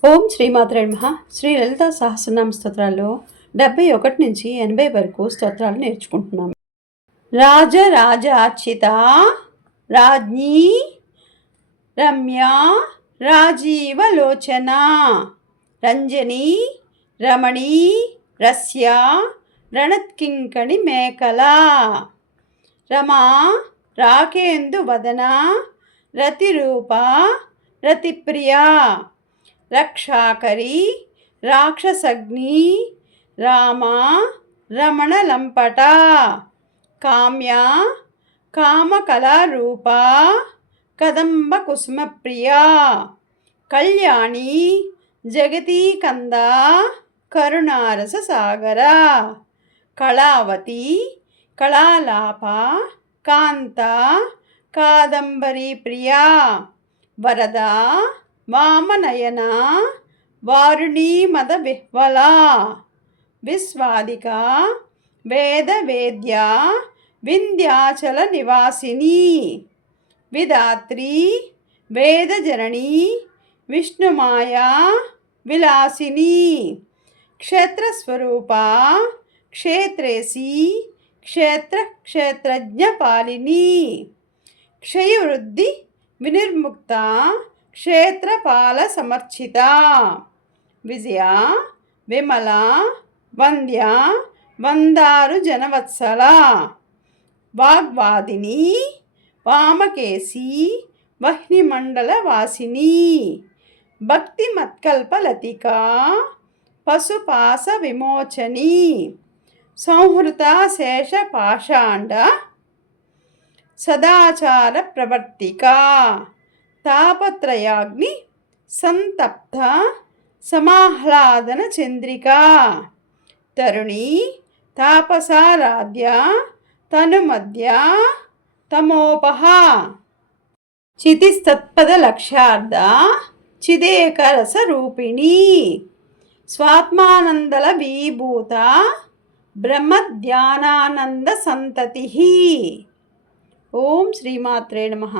ఓం శ్రీమాత్రే నమః. శ్రీ లలితా సహస్రనామ స్తోత్రాల్లో 71 నుంచి 80 వరకు స్తోత్రాలు నేర్చుకుంటున్నాం. రాజరాజార్చిత రాజ్ఞీ రమ్యా రాజీవలోచన రంజనీ రమణీ రస్యా రణత్కింకణి మేకలా రమా రాకేందు వదన రతిరూప రతిప్రియా రక్షాకరి రాక్షసగ్ని రామా రమణలంపట కామ్య కామకళారూప కదంబ కుసుమప్రియా కళ్యాణి జగతీకంద కరుణారస సాగర కళావతి కళాలాప కాంత కాదంబరీ ప్రియా వరద వామనయన వారుణీ మద విహ్వల విశ్వాదిక వేదవేద్య వింధ్యాచల నివాసిని విధాత్రి వేదజననీ విష్ణుమాయా విలాసిని క్షేత్రస్వరూప క్షేత్రేసి క్షేత్రజ్ఞపాలిని క్షయవృద్ధి వినిర్ముక్త క్షేత్రపాల సమర్చిత విజయ విమల వంద్య వందారు జనవత్సల వాగ్వాదిని వామకేశి వహ్నిమండల వాసిని భక్తి మత్కల్పలతిక పశుపాస విమోచని సంహృత శేష పాషాండ సదాచార ప్రవర్తిక తాపత్రయాగ్ని సంతప్త సమాహ్లాదన చంద్రిక తరుణి తాపసారాధ్య తనుమధ్య తమోపహ చితిస్తత్పద లక్ష్యార్థ చిదేకరస రూపిణి స్వాత్మానందల విభూత బ్రహ్మధ్యానానంద సంతతి. ఓం శ్రీమాత్రే నమః.